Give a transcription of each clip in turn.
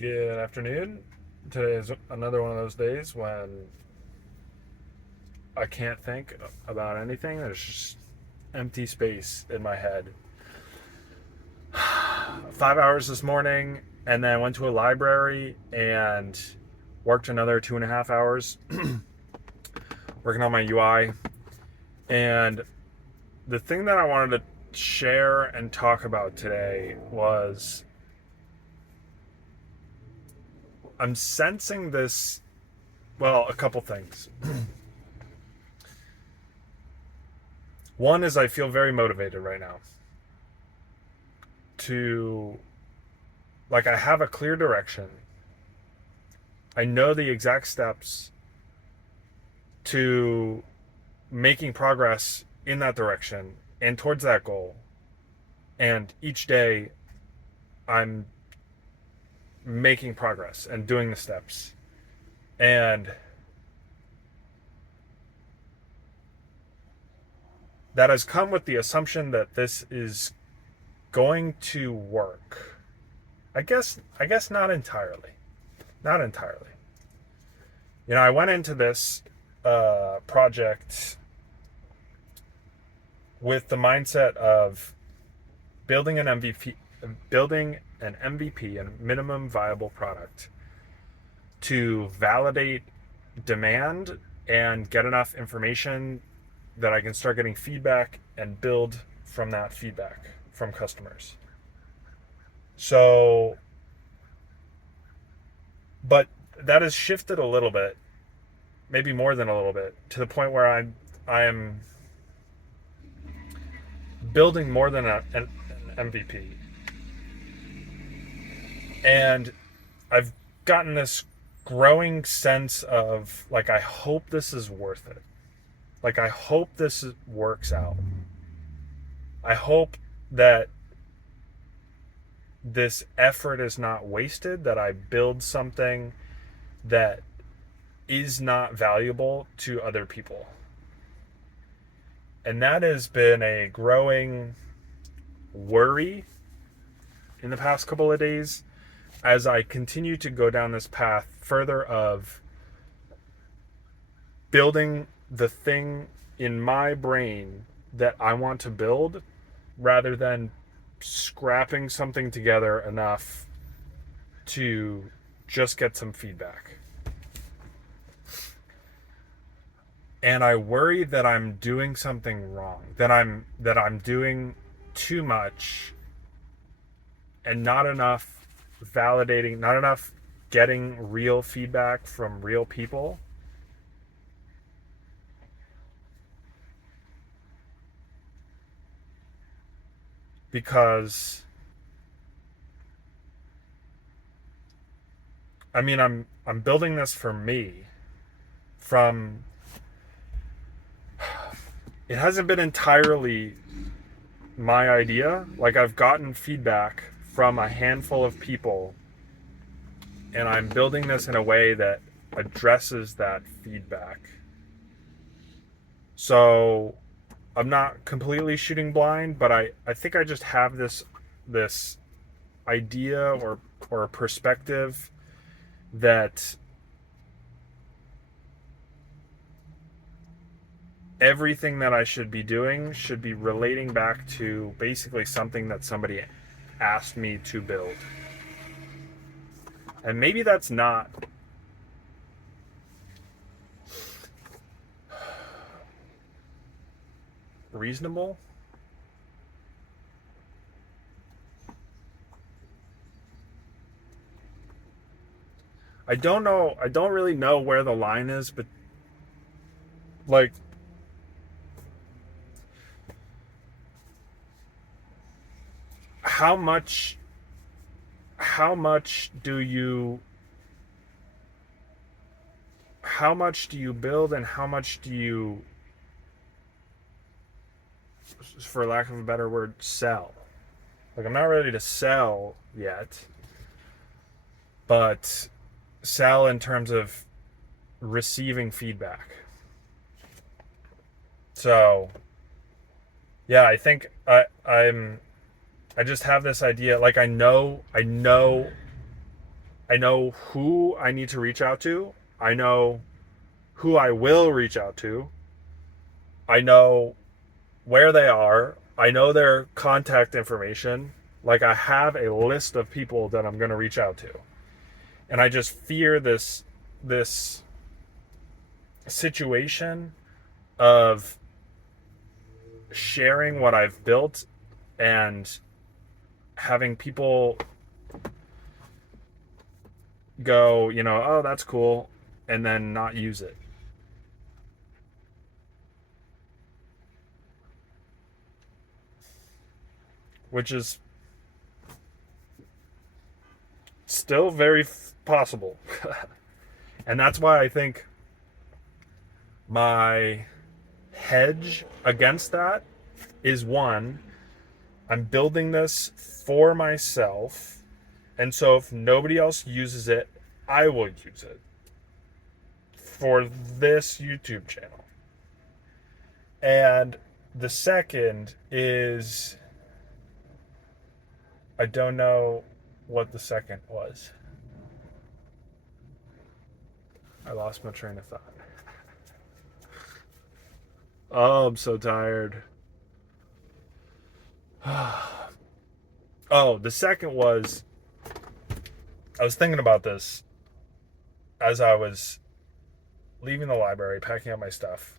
Good afternoon. Today is another one of those days when I can't think about anything. There's just empty space in my head. 5 hours this morning, and then went to a library and worked another 2.5 hours working on my UI. And the thing that I wanted to share and talk about today was I'm sensing this, well, a couple things. One is I feel very motivated right now to, like, I have a clear direction. I know the exact steps to making progress in that direction and towards that goal. And each day I'm making progress and doing the steps. And that has come with the assumption that this is going to work. I guess not entirely. Not entirely. I went into this project with the mindset of building an MVP, a minimum viable product, to validate demand and get enough information that I can start getting feedback and build from that feedback from customers. So, but that has shifted a little bit, maybe more than a little bit, to the point where I am building more than an MVP. And I've gotten this growing sense of, like, I hope this is worth it. Like, I hope this works out. I hope that this effort is not wasted, that I build something that is not valuable to other people. And that has been a growing worry in the past couple of days as I continue to go down this path further of building the thing in my brain that I want to build, rather than scrapping something together enough to just get some feedback. And I worry that I'm doing something wrong, that I'm doing too much and not enough validating, not enough getting real feedback from real people. Because I'm building this for me. It hasn't been entirely my idea. Like, I've gotten feedback from a handful of people, and I'm building this in a way that addresses that feedback. So I'm not completely shooting blind, but I think I just have this idea or a perspective that everything that I should be doing should be relating back to basically something that somebody asked me to build. And maybe that's not reasonable. I don't know. I don't really know where the line is, but, like, how much do you build, and how much do you, for lack of a better word, sell? Like, I'm not ready to sell yet, but sell in terms of receiving feedback. So, yeah, I think I just have this idea. Like, I know I know who I need to reach out to. I know who I will reach out to. I know where they are. I know their contact information. Like I have a list of people that I'm going to reach out to. And I just fear this situation of sharing what I've built and having people go, oh, that's cool, and then not use it. Which is still very possible. And that's why I think my hedge against that is one, I'm building this for myself. And so if nobody else uses it, I will use it for this YouTube channel. And the second is, I don't know what the second was. I lost my train of thought. Oh, I'm so tired. Oh, the second was, I was thinking about this as I was leaving the library, packing up my stuff.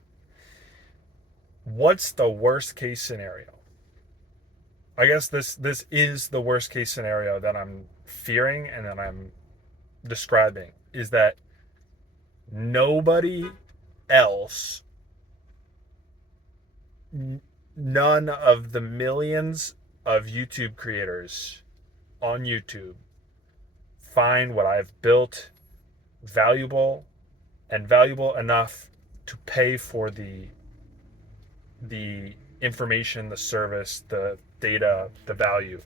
What's the worst case scenario? I guess this is the worst case scenario that I'm fearing and that I'm describing, is that nobody else, none of the millions of YouTube creators on YouTube find what I've built valuable and valuable enough to pay for the information, the service, the data, the value.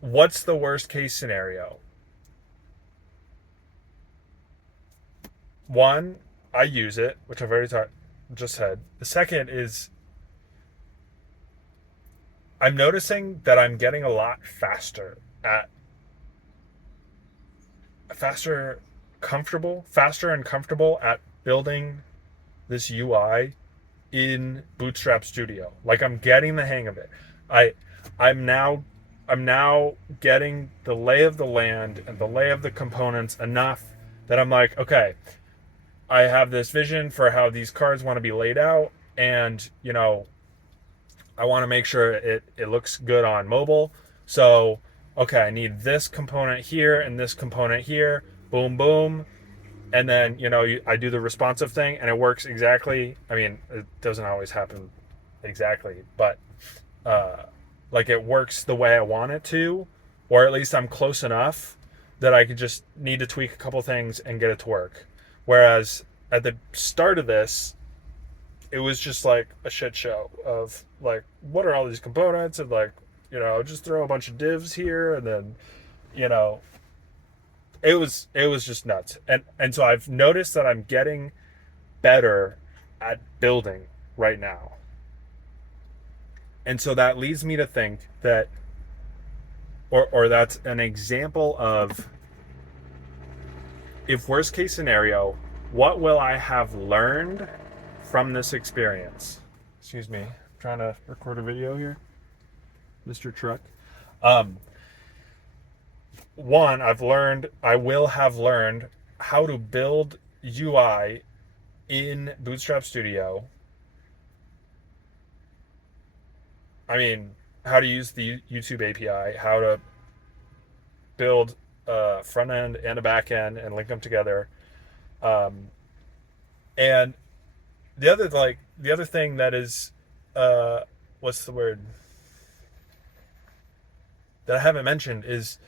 What's the worst case scenario? One, I use it, which I've already just said. The second is I'm noticing that I'm getting a lot faster and comfortable at building this UI in Bootstrap Studio. Like I'm getting the hang of it. I'm now getting the lay of the land and the lay of the components enough that I'm like, okay, I have this vision for how these cards want to be laid out, and I want to make sure it looks good on mobile. So, okay, I need this component here and this component here. Boom, boom. And then, I do the responsive thing and it works exactly. I mean, it doesn't always happen exactly, but like it works the way I want it to, or at least I'm close enough that I could just need to tweak a couple things and get it to work. Whereas at the start of this, it was just like a shit show of like, what are all these components? And like, just throw a bunch of divs here. And then, it was just nuts. And so I've noticed that I'm getting better at building right now. And so that leads me to think that, or that's an example of, if worst case scenario, what will I have learned from this experience? Excuse me, I'm trying to record a video here, Mr. Truck. One, I will have learned how to build UI in Bootstrap Studio. I mean, how to use the YouTube API, how to build a front end and a back end and link them together. And the other thing that is, what's the word that I haven't mentioned is,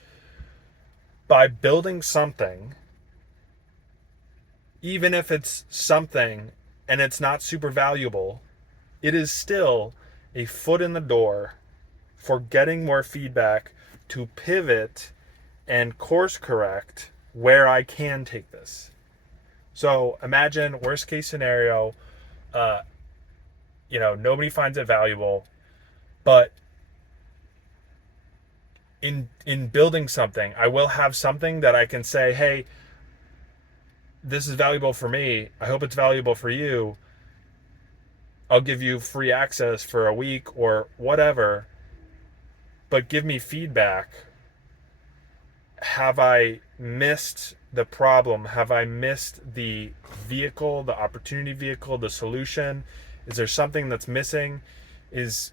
by building something, even if it's something and it's not super valuable, it is still a foot in the door for getting more feedback to pivot and course correct where I can take this. So imagine worst case scenario, nobody finds it valuable, but in building something, I will have something that I can say, hey, this is valuable for me. I hope it's valuable for you. I'll give you free access for a week or whatever, but give me feedback. Have I missed the problem? Have I missed the vehicle, the opportunity vehicle, the solution? Is there something that's missing? Is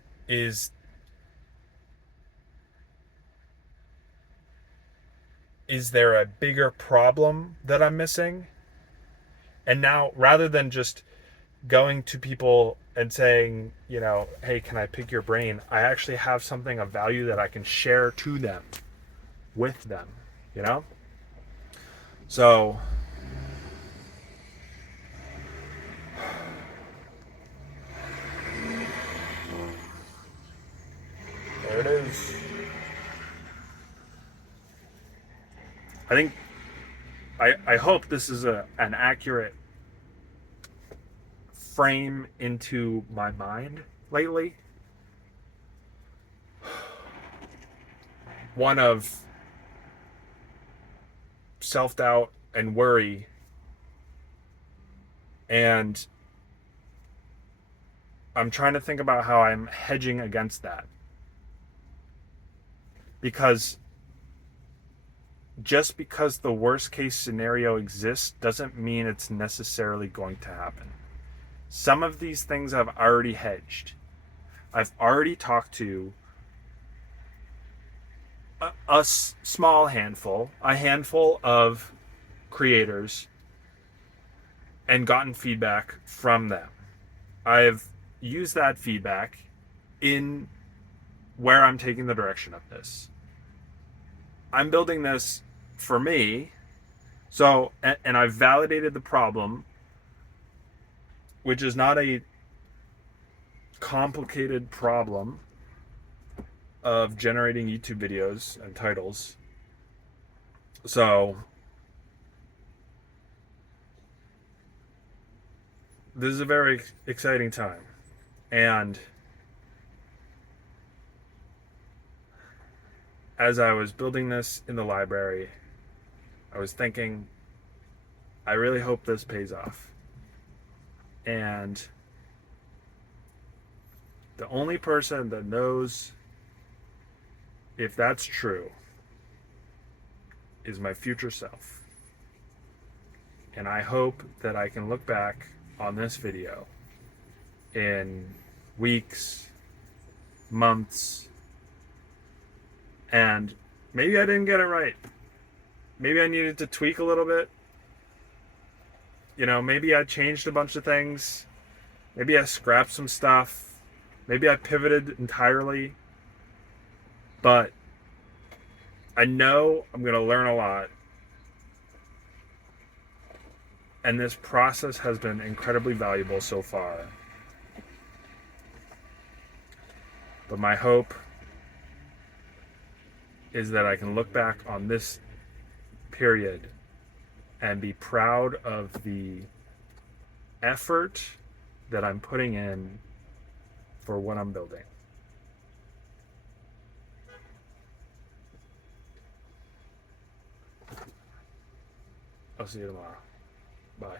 is there a bigger problem that I'm missing? And now, rather than just going to people and saying, hey, can I pick your brain? I actually have something of value that I can share to them, with them, you know? So, there it is. I think, I hope this is an accurate frame into my mind lately. One of self-doubt and worry, and I'm trying to think about how I'm hedging against that, because just because the worst case scenario exists doesn't mean it's necessarily going to happen. Some of these things I've already hedged. I've already talked to a small handful, a handful of creators, and gotten feedback from them. I've used that feedback in where I'm taking the direction of this. I'm building this for me. So, and I've validated the problem, which is not a complicated problem of generating YouTube videos and titles. So, this is a very exciting time. And as I was building this in the library, I was thinking, I really hope this pays off. And the only person that knows if that's true is my future self. And I hope that I can look back on this video in weeks, months, and maybe I didn't get it right. Maybe I needed to tweak a little bit. Maybe I changed a bunch of things. Maybe I scrapped some stuff. Maybe I pivoted entirely. But I know I'm going to learn a lot. And this process has been incredibly valuable so far. But my hope is that I can look back on this period and be proud of the effort that I'm putting in for what I'm building. I'll see you tomorrow. Bye.